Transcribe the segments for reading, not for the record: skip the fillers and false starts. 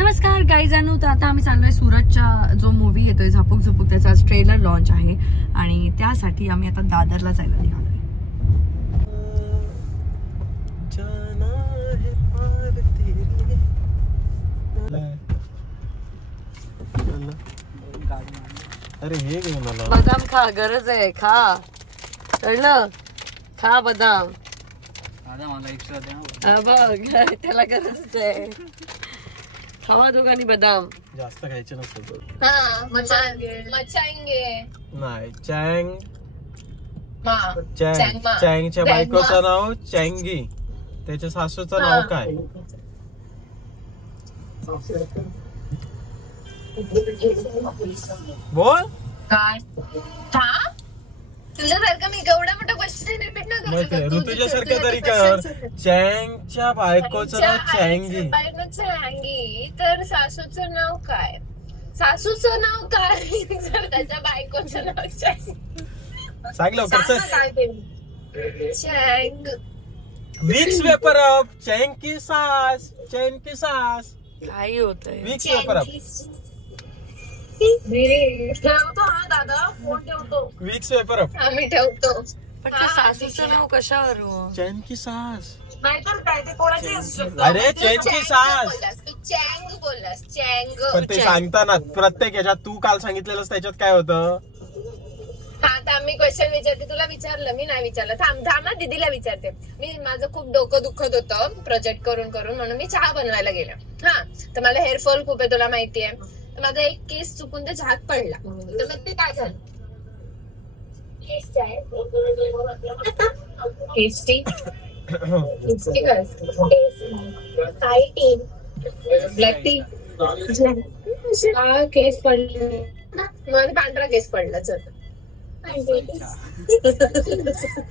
नमस्कार गाईजानू, तर आता आम्ही चाललोय सुरतच्या जो मूवी येतोय झापूक झुपूक, त्याचा ट्रेलर लॉन्च आहे आणि त्यासाठी आम्ही आता दादरला जायला निघालोय. अरे हे घे मला. बदाम खा, गरज आहे, खा. कळलं? खा बदाम. बघ, त्याला गरज आहे. खावा दोघांनी बदाम. जास्त खायचे नसतो. नाही, चँगच्या बायकोचं नाव चँगी, त्याच्या सासूचं नाव काय? बोल काय? तुझ्यासारखं मी एवढा मोठा क्वेश्चन रिपीट नाही करू. ऋतुजासारखं तरी कर. चँगच्या बायकोचं नाव चँगी. चँगी तर सासूचं नाव काय? सासूचं नाव काय? तर त्याच्या बायकोचं नाव सांग लवकर. चँग. Vicks VapoRub. चैन की सास. चैन की सास. काही होतंय. Vicks VapoRub. ठेवतो हा दादा, फोन ठेवतो. Vicks VapoRub. आम्ही ठेवतो. पण ते सासूचं नाव कशावर? चैन की सास. नाहीतर काय, ते कोणाची असू शकतं. अरे चैन की सास. तू चँग बोललास. चँग. पण ते सांगताना प्रत्येक ह्याच्यात तू काल सांगितलेलं त्याच्यात काय होतं? हा, तर मी क्वेश्चन विचारते. तुला विचारलं, मी नाही विचारलं. थांब ना, दीदीला विचारते. मी माझं खूप डोकं दुखत होतं प्रोजेक्ट करून म्हणून मी चहा बनवायला गेले. हा, तर मला हेअरफॉल खूप आहे, तुला माहितीये. तर माझा एक केस चुकून ते चहात पडला. तर मग ते काय झालं? टेस्टी. Black tea. केस पडला, माझा पांढरा केस पडला. चल,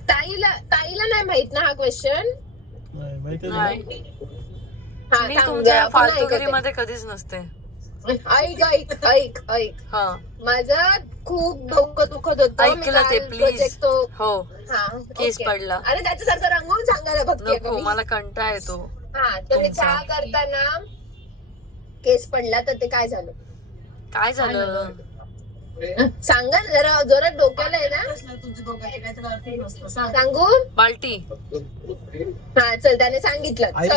ताईला नाही माहित ना हा क्वेश्चन? नाही, मी तुमच्या फालतूगिरीमध्ये कधीच नसते. ऐक. हा, माझं खूप डोकं दुखत होतं. ऐकलं ते प्लीज. हो, केस पडला. अरे त्याच्यासारखं रंगवून सांगायला नको, मला कंटाळा येतो. हा, तर मी चहा करताना केस पडला. तर ते काय झालं? काय झालं सांगा जरा, जरा डोक्याला आहे ना. सांगू? बाल्टी. हा, चल, त्याने सांगितलं. आई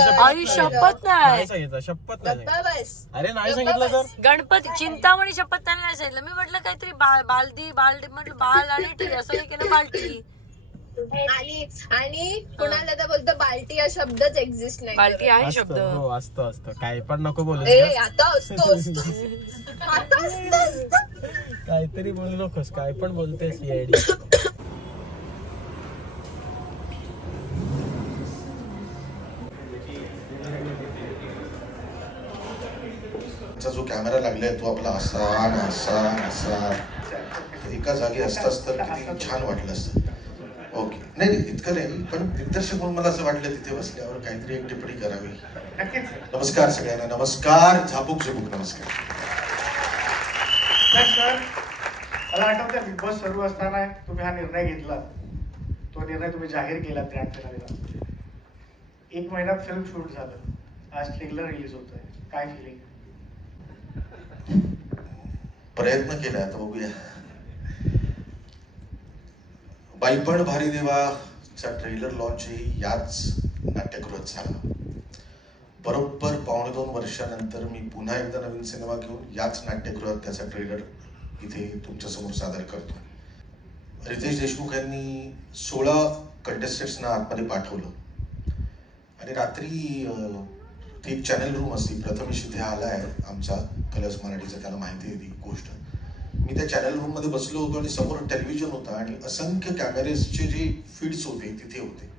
शपथ नाही सांगितलं. शपथ नाही. बस. अरे नाही सांगितलं तर गणपती चिंतामणी शपथ त्यांना नाही सांगितलं. मी म्हटलं काहीतरी बालदी म्हटलं बाल आणि टी, असं नाही केलं. बाल्टी. आणि कुणाला तर बोलतो बाल्टी हा शब्दच एक्झिस्ट नाही. बाल्टी आहे शब्द. हो, असतं काय पण नको बोलू. आता असतो. काहीतरी बोलू नकोस, काय पण बोलतेस येडी. जो कॅमेरा लागलाय तो आपला असा एका जागी असताच तर किती छान वाटलं असतं. ओके, नाही इतकं नाही, पण दिग्दर्शक म्हणून मला असं वाटलं तिथे बसल्यावर काहीतरी एक टिप्पणी करावी. नमस्कार सगळ्यांना. नमस्कार. झापूक झुपूक. नमस्कार सर. मला आठवतं बिग बॉस सुरू असताना तुम्ही हा निर्णय घेतला. तो निर्णय तुम्ही जाहीर केला 8 फेब्रुवारीला. 1 महिन्यात फिल्म शूट झालं. आज ट्रेलर रिलीज होतोय. काय फिलिंग? प्रयत्न केला, आता बघूया. बाईपण भारी देवाचा ट्रेलर लॉन्चही याच नाट्यगृहात झाला. बरोबर 2.25 वर्षानंतर मी पुन्हा एकदा नवीन सिनेमा घेऊन याच नाट्यगृहात त्याचा ट्रेलर इथे तुमच्या समोर सादर करतो. रितेश देशमुख यांनी 16 कंटेस्टंट्सना आतमध्ये पाठवलं आणि रात्री ती एक चॅनल रूम असते. प्रथमेश इथे आलाय आमचा कलर्स मराठीचा, त्याला माहिती आहे ती गोष्ट. मी त्या चॅनल रूम मध्ये बसलो होतो आणि समोर टेलिव्हिजन होता आणि असंख्य कॅमेरेसचे जे फीड्स होते तिथे होते.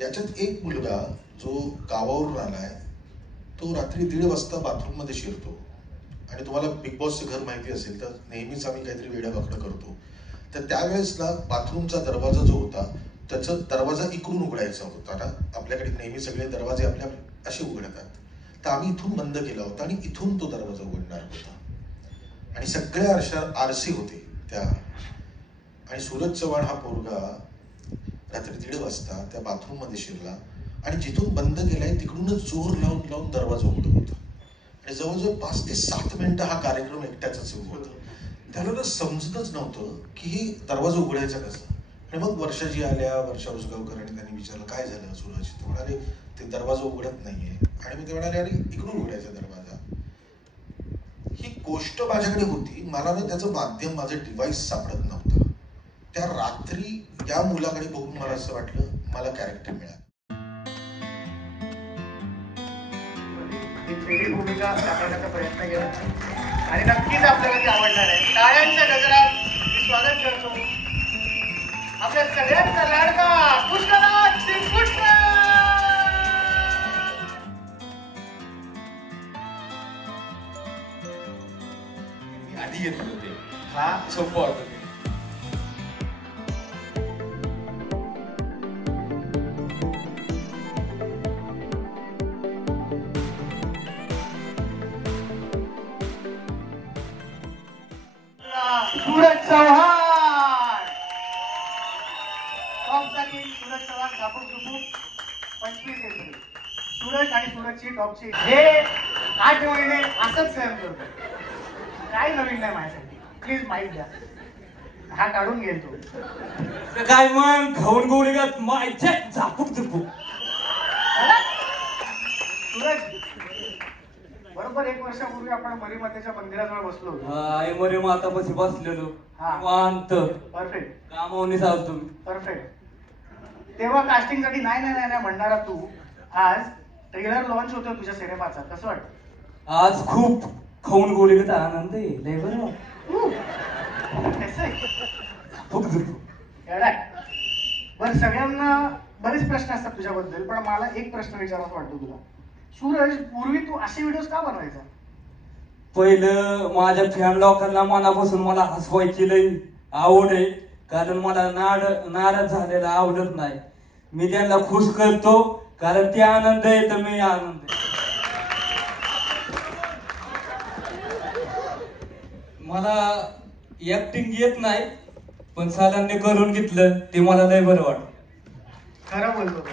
याच्यात एक मुलगा जो गावावरून आलाय तो रात्री 1:30 वाजता बाथरूम मध्ये शिरतो. आणि तुम्हाला बिग बॉसचं घर माहिती असेल तर नेहमीच आम्ही काहीतरी वेड्यावाकडं करतो. तर त्यावेळेसला बाथरूमचा दरवाजा जो होता त्याचा दरवाजा इकडून उघडायचा होता ना. आपल्याकडे नेहमी सगळे दरवाजे आपल्या असे उघडतात. तर आम्ही इथून बंद केला होता आणि इथून तो दरवाजा उघडणार होता. आणि सगळ्या आरसी होते त्या. आणि सूरज चव्हाण हा पोरगा रात्री 1:30 वाजता त्या बाथरूम मध्ये शिरला आणि जिथून बंद केलाय तिकडूनच जोर लावून दरवाजा उघडत होता. आणि जवळजवळ 5 ते 7 मिनिटं हा कार्यक्रम एकट्याचा सुरू होता. त्याला समजतच नव्हतं की हे दरवाजा उघडायचा कसा. आणि मग वर्षाजी आल्या, वर्षा उसगावकर, आणि त्यांनी विचारलं काय झालं सूरज. ते म्हणाले ते दरवाजा उघडत नाहीये. आणि मी ते म्हणाले अरे इकडून उघडायचा दरवाजा. ही गोष्ट माझ्याकडे होती, मला ना त्याचं माध्यम, माझं डिव्हाइस सापडत नव्हतं. त्या रात्री या मुलाकडे बघून मला असं वाटलं मला कॅरेक्टर मिळालं. एक वेगळी भूमिका साकारण्याचा प्रयत्न केला आणि नक्कीच आपल्याला ती आवडणार आहे. टाळ्यांच्या गजरात मी स्वागत करतो आपल्या सगळ्यांचा लाडका पुष्कराज सिंग पुष्कर. मी आधी घेतले होते, हा सोपं वाटत. सूरज चव्हाण, टॉपचा किंग सूरज चव्हाण, झापूक झुपूक 25 एप्रिल. सूरज आणि सूरजची टॉपची हे 8 महिने असंच सहन करतो. काय नवीन नाही माझ्यासाठी. प्लीज माहीत द्या, हा काढून घेईल तो. काय मग खाऊन गोळीगत मायच्या झापूक झुपूक. सूरज, बरोबर 1 वर्षापूर्वी आपण मरीमातेच्या मंदिराजवळ बसलो होतो. आई मरे मातापाशी बसलेलो हा. निवांत परफेक्ट कामावणी सांगतो मी. परफेक्ट. तेव्हा कास्टिंगसाठी नाही नाही नाही नाही म्हणणारा तू आज ट्रेलर लॉन्च होतोय तुझ्या सिनेमाचा, कसं वाटतं? आज खूप खाऊन गोळीगत आनंद आहे. लय बरं वाटतं. कसं आहे? झापूक झुपूक. बरं, सगळ्यांना बरेच प्रश्न असतात तुझ्याबद्दल, पण मला एक प्रश्न विचारायचा वाटतो तुला. सूरज, पूर्वी तू असे व्हिडिओज का बनवायचा? पहिलं माझ्या फॅन लोकांना मनापासून मला हसवायची लई आवड आहे. कारण मला नाराज झालेला आवडत नाही. मी त्यांना खुश करतो कारण ते आनंद आहे तर मी आनंद आहे. मला ऍक्टिंग येत नाही, पण सरांनी करून घेतलं ते मला लय बरं वाटतं. खरं बोलतो तो.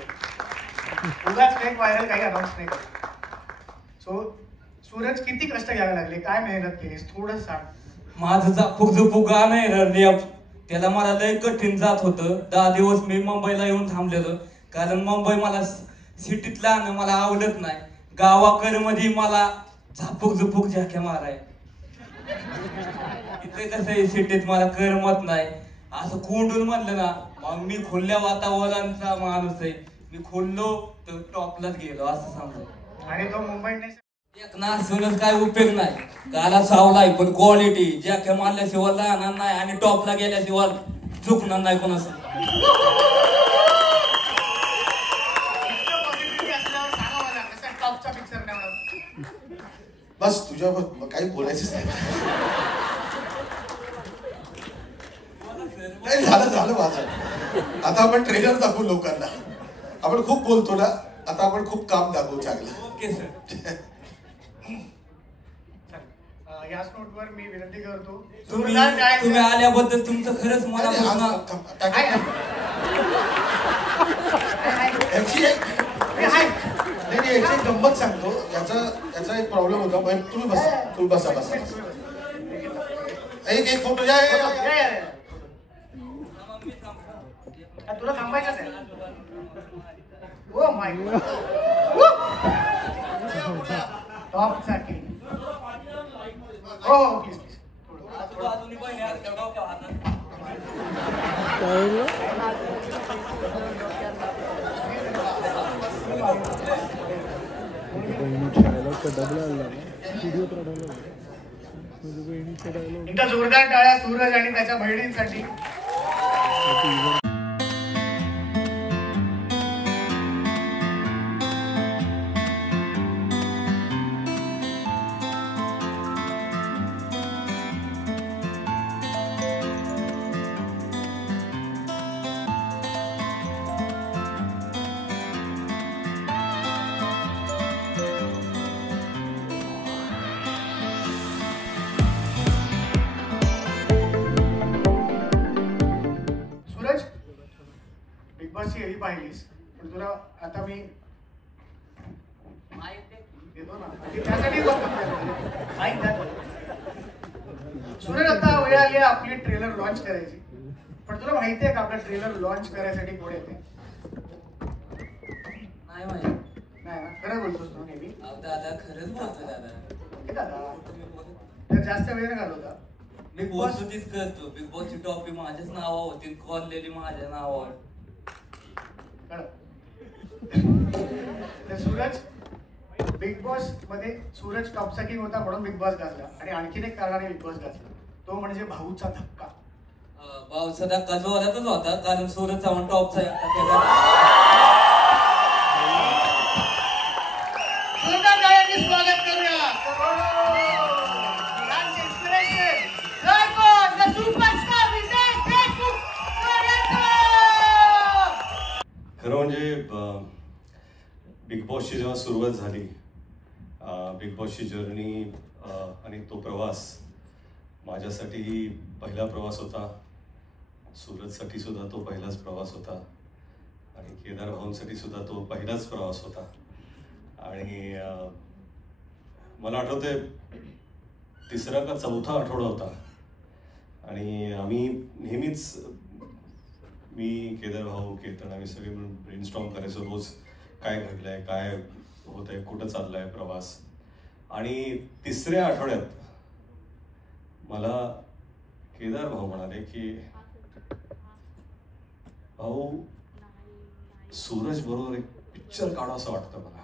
उगाच फेक व्हायरल काही अनाऊन्स नाही करत. सो सूरज, किती कष्ट घ्यावे लागले, काय मेहनत केलीस, थोडं सांग. माझं झापूक झुपूक गाणं आहे रॅप, त्याला मला लय कठीण जात होतं. 10 दिवस मी मुंबईला येऊन थांबलेलो कारण मुंबई मला सिटीतलं आणणं मला आवडत नाही. गावाकडे मध्ये मला झापूक झुपूक झाक्या माराय. इथे कसं आहे सिटीत मला करमत नाही. असं कोंडून म्हणलं ना मग मी खुल्या वातावरणाचा माणूस आहे. मी खोललो तर टॉपलाच गेलो असं समजा. आणि तो मुंबईने एक नासूनच काय उपयोग नाही. गाला सावलाय पण क्वालिटी ज्या मारल्याशिवाय राहणार नाही आणि टॉपला गेल्याशिवाय चुकणार नाही कोणाचं. टॉपचा पिक्चर नाही म्हणत. बस तुझ्या काही बोलायचंच नाही. नाही झालं माझं. आता आपण ट्रेलर दाखवू लोकांना. आपण खूप बोलतो ना, आता आपण खूप काम दाखवू चांगलं. Okay sir. याच नोटवर मी विनंती करतो तुम्ही आल्याबद्दल तुमचं खरंच मला याची एक गंमत सांगतो. याचा एक प्रॉब्लेम होता. तुम्ही बसा. एक फोटो तुला थांबायचंच आहे. Oh my टॉपचा king. हो प्लीज एकदा जोरदार टाळ्या सूरज आणि त्याच्या बहिणींसाठी. बिग बॉसची एरी पाहिलीस, पण तुला आता मी देतो ना, त्यासाठी ऐक ना. सूरज, आता वेळ आली आपली ट्रेलर लॉन्च करायची, पण तुला माहिती आहे का आपला ट्रेलर लॉन्च करायसाठी कोण येते? नाही माहिती. नाही ना, खरं बोलतोस तू नेहमी. दादा खरंच बोलतो दादा. दादा तर जास्त वेळ नाही घालवता. मी बोलतो तीच करतो. बिग बॉसची टॉपी माझ्याच नावावर होती, कॉललेली माझ्या नावावर. तर सूरज बिग बॉस मध्ये सूरज टॉपचा किंग होता म्हणून बिग बॉस गाजला, आणि आणखीन एक कारणाने बिग बॉस गाजला, तो म्हणजे भाऊचा धक्का. भाऊचा धक्का जोरातच होता, कारण सूरज चव्हाण टॉपचा स्वागत करूया. खरं म्हणजे बिग बॉसची जेव्हा सुरुवात झाली, बिग बॉसची जर्नी आणि तो प्रवास माझ्यासाठी पहिला प्रवास होता. सूरजसाठी सुद्धा तो पहिलाच प्रवास होता, आणि केदार भाऊंसाठी सुद्धा तो पहिलाच प्रवास होता. आणि मला आठवतंय तिसरा का चौथा आठवडा होता, आणि आम्ही नेहमीच, मी, केदार भाऊ, केतन, आम्ही सगळे मिळून ब्रेनस्टॉर्म करायचो रोज, काय घडलंय, काय होतंय, कुठं चाललाय प्रवास. आणि तिसऱ्या आठवड्यात मला केदार भाऊ म्हणाले की भाऊ, सूरज बरोबर एक पिक्चर काढा असं वाटतं मला.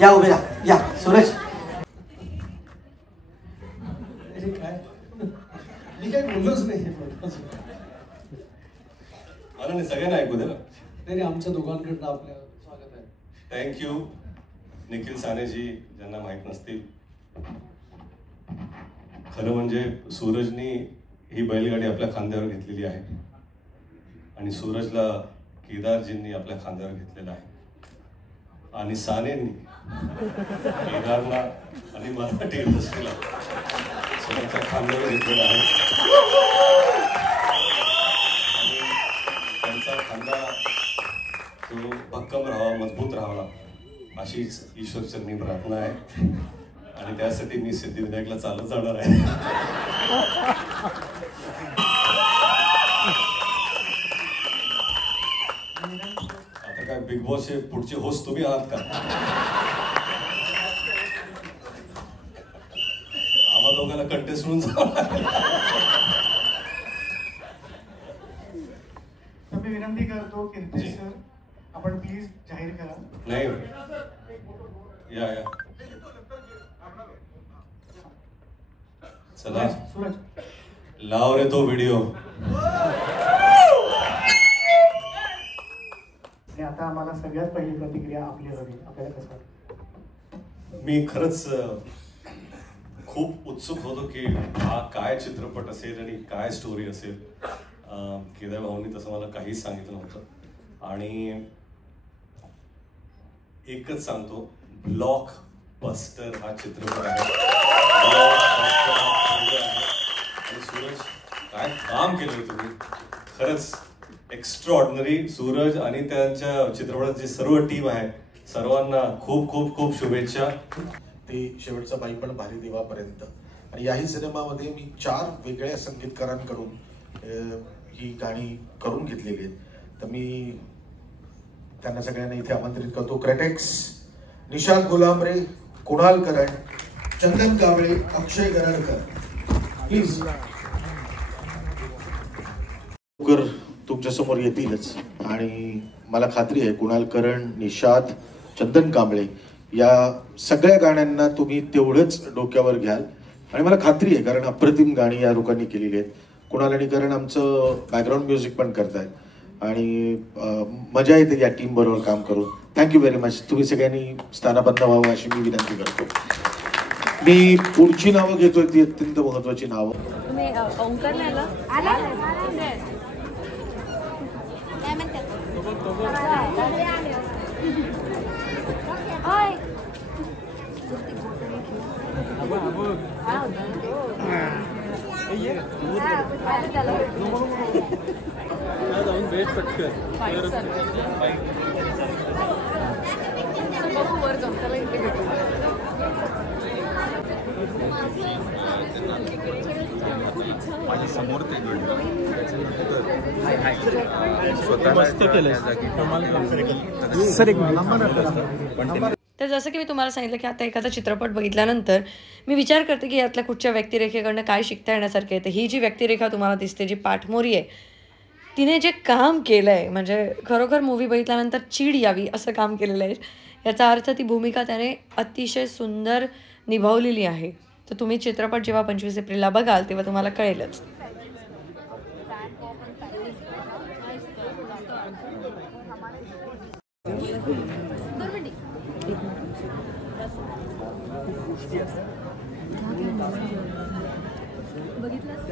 या उभे राहा, या सूरज. काय मी काही बोललोच नाही. मला नाही, सगळ्यांना ऐकू दे ना. नाही, आमच्या दोघांकडनं आपल्या स्वागत आहे. थँक्यू निखिल सानेजी, ज्यांना माहीत नसतील. खरं म्हणजे सूरजनी ही बैलगाडी आपल्या खांद्यावर घेतलेली आहे, आणि सूरजला केदारजींनी आपल्या खांद्यावर घेतलेला आहे, आणि सानेंनी केदारला आणि मराठी इंडस्ट्रीला स्वतःच्या खांद्यावर घेतलेला आहे. आणि त्यांचा खांदा तो भक्कम राहावा, मजबूत राहावा, अशीच ईश्वरचरणी प्रार्थना आहे. आणि त्यासाठी मी सिद्धिविनायकला चालत जाणार आहे. आता काय बिग बॉसचे पुढचे होस्ट तुम्ही आहात का? आम्हा दोघांना कंटेस्ट म्हणून मी विनंती करतो कीर्ती सर, आपण प्लीज जाहीर करा. नाही, या या, चला सूरज लाव रे तो व्हिडिओ. आणि आता आम्हाला सगळ्यात पहिली प्रतिक्रिया आपली हवी. आपल्याला कसं वाटतं? मी खरंच खूप उत्सुक होतो की हा काय चित्रपट असेल आणि काय स्टोरी असेल. केदार भाऊंनी तसं मला काहीच सांगितलं नव्हतं, आणि एकच सांगतो, ब्लॉक बस्टर हा चित्रपट आहे. आणि सूरज, काय काम केलं तुम्ही, खरंच एक्स्ट्राऑर्डिनरी. सूरज आणि त्यांच्या चित्रपटाची सर्व टीम आहे, सर्वांना खूप खूप खूप शुभेच्छा. ते शेवटचा बाई पण भारी देवापर्यंत. आणि याही सिनेमामध्ये मी 4 वेगळ्या संगीतकारांकडून ही गाणी करून घेतलेली आहेत. तर मी त्यांना सगळ्यांना इथे आमंत्रित करतो. क्रेटेक्स, निशांत गुलामरे, कुणाल करण, चंदन कावळे, अक्षय गरडकर, प्लीज लवकर तुमच्या समोर येतीलच. आणि मला खात्री आहे कुणाल करण, निशांत, चंदन कांबळे या सगळ्या गाण्यांना तुम्ही तेवढंच डोक्यावर घ्याल. आणि मला खात्री आहे, कारण अप्रतिम गाणी या लोकांनी केलेली आहेत. कुणाल आणि करण आमचं बॅकग्राऊंड म्युझिक पण करतायत, आणि मजा येते या टीम बरोबर काम करून. Thank you very much. तुम्ही सगळ्यांनी स्थानापन्न व्हावं अशी मी विनंती करतो. मी पुढची नावं घेतोय, ती अत्यंत महत्वाची नावं. जाऊन भेट पटकन बघू वर जाऊन त्याला इथे भेटू. माझ्या समोर ते मस्त केलं. तर जसं की मी तुम्हाला सांगितलं की आता एखादा चित्रपट बघितल्यानंतर मी विचार करते की यातल्या कुठच्या व्यक्तिरेखेकडनं काय शिकता येण्यासारखं आहे. तर ही जी व्यक्तिरेखा तुम्हाला दिसते, जी पाठमोरी आहे, तिने जे काम केलं आहे म्हणजे खरोखर मूवी बघितल्यानंतर चीड यावी असं काम केलेलं आहे. याचा अर्थ ती भूमिका त्याने अतिशय सुंदर निभावलेली आहे. तर तुम्ही चित्रपट जेव्हा 25 एप्रिलला बघाल तेव्हा तुम्हाला कळेलच.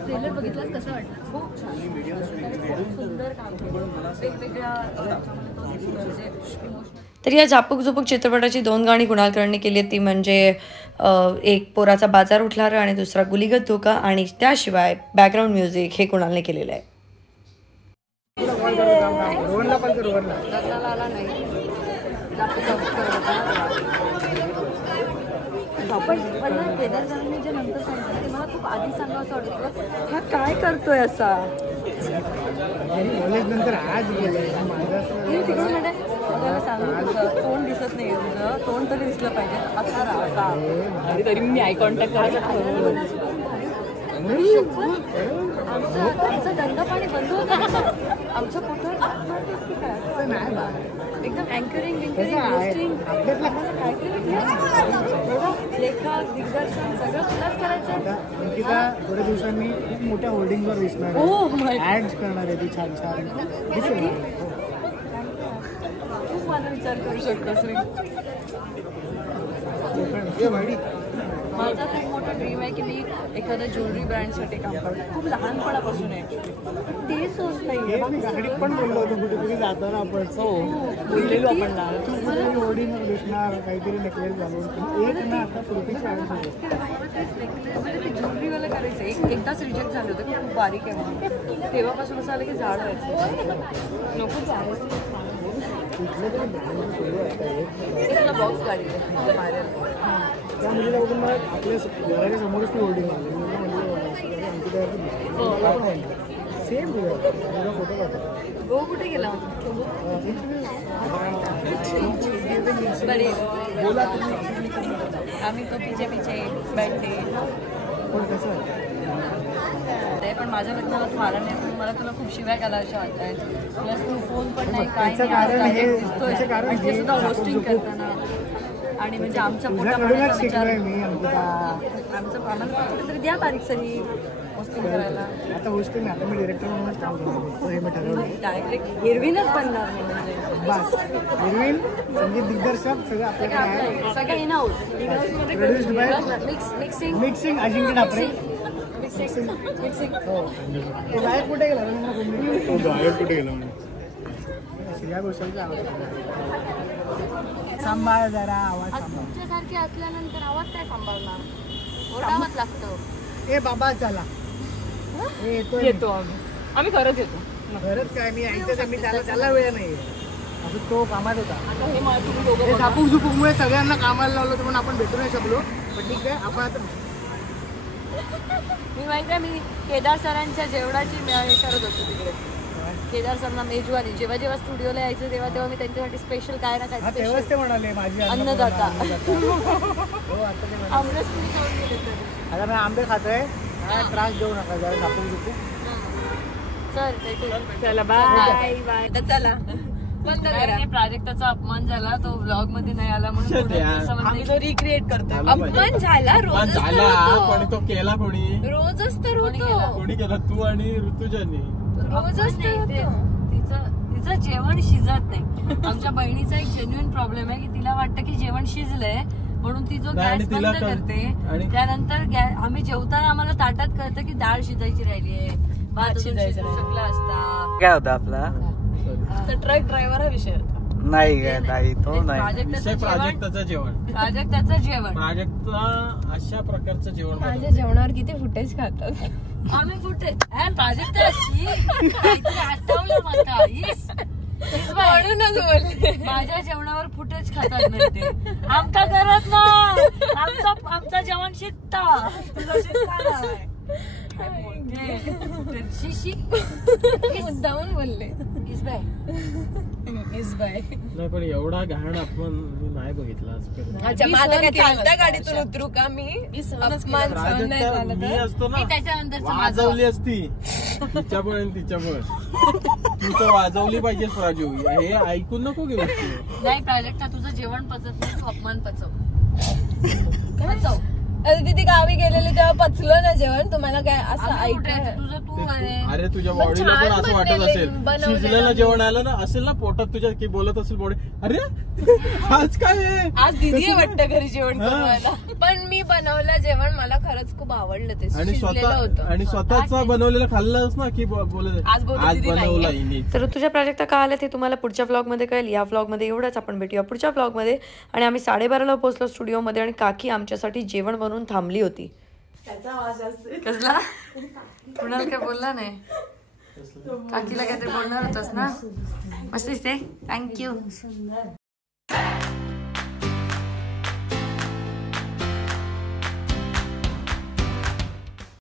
ट्रेलर बघितलास कसं वाटलं? खूप सुंदर काम वेगवेगळ्या. तर या झापूक झुपूक चित्रपटाची 2 गाणी कुणालकरांनी केली आहेत. ती म्हणजे एक पोराचा बाजार उठला रे आणि दुसरा गुलीगत धोका, आणि त्याशिवाय बॅकग्राऊंड म्युझिक हे कुणालने केलेलं आहे. पण केदार सरांनी जे नंतर सांगितलं ते मला खूप आधी सांगा असं वाटतं. हा काय करतोय असा? नंतर आज तिकडून म्हणजे मला सांगू तुझं तोंड दिसत नाही, तुझं तोंड तरी दिसलं पाहिजे असा राहता. आणि तरी मी आय कॉन्टॅक्ट करायचं. आमचं दंडपाणी बंद होतं. आमचं कुठं एकदम अँकरिंग होस्टिंग लेखक दिग्दर्शन सगळं तुलाच करायचं. थोड्या दिवसांनी खूप मोठ्या होर्डिंगवर दिसणार, ऍड्स करणार आहे ती छान छान. खूप मला विचार करू शकतोस रे. माझा खूप मोठा ड्रीम आहे की मी एखाद्या ज्वेलरी ब्रँडसाठी काम करतो. खूप लहानपणापासून आहे. ते सोच नाही पण बोललो होतो कुठेतरी जाताना आपण. बोललेलो आपण होर्डिंग दिसणार काहीतरी नेकलेस घालून एक ना आता फ्रुटीची ज्वेलरीवाला करायचं. एकदाच रिजेक्ट झालं होतं की खूप बारीक आहे म्हणून. तेव्हापासून असं आलं की झाड व्हायचं नको जावं. तुला बॉक्स गाडी बाहेर त्या मुलीला बघून मला आपल्या घराच्या समोरच ती होर्डिंग आली. सेम फोटो काढतो. गो कुठे गेला? बरे बोला आम्ही तो पिचे बैठे. पण कसं ते पण माझ्या लग्नाला तू आला नाही म्हणून मला तुला खूप शिव्या घालायच्या वाटत आहेत. प्लस तू फोन पण नाही काय नाही दिसतोय. ते सुद्धा होस्टिंग करताना आणि म्हणजे आमच्या पोटापाण्याचा विचार आमचं आम्हाला कुठेतरी द्या तारीख सरी होस्टिंग करायला. आता होस्टिंग आता मी डिरेक्टर म्हणूनच काम करतो. हे मी ठरवलं डायरेक्ट हिरवीनच बनणार नाही म्हणजे बस. हिरवीन संगीत दिग्दर्शक सगळं आपल्याकडे आहे. सगळं in house. Mixing Ajinkya Thackeray. Mixing हो. तो गायक कुठे गेला? तो गायक कुठे गेला म्हणजे श्रेया घोषालचा आवाज सांभाळ जरा. आवाज तुमच्यासारखे असल्यानंतर आवाज काय सांभाळणार? ओरडावंच लागतं. ए बाबा चला येतो आम्ही खरंच येतो. खरंच काय मी यायचं मी त्याला वेळ नाही. असं तो कामात होता. आता झापूक झुपूकमुळे सगळ्यांना कामाला लावलं होतं म्हणून आपण भेटू नाही शकलो. पण ठीक आहे आपण आता मी माहिती आहे मी केदार सरांच्या जेवणाची हे करत होतो तिकडे. केदार सरांना मेजवानी जेव्हा जेव्हा स्टुडिओला यायचं तेव्हा तेव्हा मी त्यांच्यासाठी स्पेशल काय ना काय तेव्हाच ते म्हणाले माझी अन्नदाता. आता मी आंबे खातोय. त्रास देऊ नका जरा झापूक झुपूक. चला बाय बाय. चला बंद करा. प्राजक्ताचा अपमान झाला तो व्लॉग मध्ये नाही आला म्हणून आम्ही तो रिक्रिएट करतो. अपमान झाला रोजच पण तो केला कोणी? रोजच तर होतो. कोणी केला? तू आणि ऋतुजानी रोजच तिचं जेवण शिजत नाही. आमच्या बहिणीचा एक जेन्युइन प्रॉब्लेम आहे की तिला वाटतं की जेवण शिजलंय म्हणून ती जो गॅस बंद करते. त्यानंतर आम्ही जेवताना आम्हाला ताटात कळतं की डाळ शिजायची राहिलीये, भात शिजायचं सगळं असता. काय होतं आपला ट्रक ड्रायव्हर हा विषय होता. नाही तो नाही. प्राजक्ताचं जेवण प्राजक्ताचं जेवण प्राजक्ता अशा प्रकारचं जेवण. माझ्या जेवणावर किती फुटेज खातात. आम्ही कुठे प्राजक्ता काहीतरी आठवलं माका म्हणूनच बोलले माझ्या जेवणावर फुटेज खातात नाही ते आमच्या घरात ना आमचा जेवण शिकता तुझं शिकता मुद्दामून बोलले नाही पण एवढा घाण अपमान मी नाही बघितला आजपर्यंत. अच्छा माझं काय चालत्या गाडीतून उतरू का मी अपमान सहन नाही झालं मी तर असतो ना त्याच्यानंतर वाजवली असती तिच्या तू तर वाजवली पाहिजे प्राजू हे ऐकून नको घेऊ नाही प्राजक्ता तुझं जेवण पचत नाही तू अपमान पचव अरे तिथे गावी गेलेली तेव्हा पचलं ना जेवण तुम्हाला काय असं ऐकायचं तुझं तू आहे अरे तुझ्या बॉडीला पण असं वाटत असेल शिजलेलं जेवण आलं ना असेल ना पोटात तुझ्या की बोलत असेल बॉडी अरे आज काय आज दिदी वाटतं घरी जेवण बनवायला पण मी बनवलं जेवण मला खरंच खूप आवडलं ते शिजलेलं होतं आणि स्वतःच बनवलेलं खाल्लंच ना की बोलत आज बनवला हिने. तर तुझ्या प्राजक्ता का आल्या ते तुम्हाला पुढच्या व्लॉगमध्ये कळेल. या व्लॉगमध्ये एवढंच. आपण भेटूया पुढच्या व्लॉगमध्ये. आणि आम्ही 12:30ला पोहोचलो स्टुडिओमध्ये आणि काकी आमच्यासाठी जेवण बनवून थांबली होती. कसला कुणाला काय बोलला नाही काकीला काहीतरी बोलणार होतास ना मस्त दिसते थँक्यू.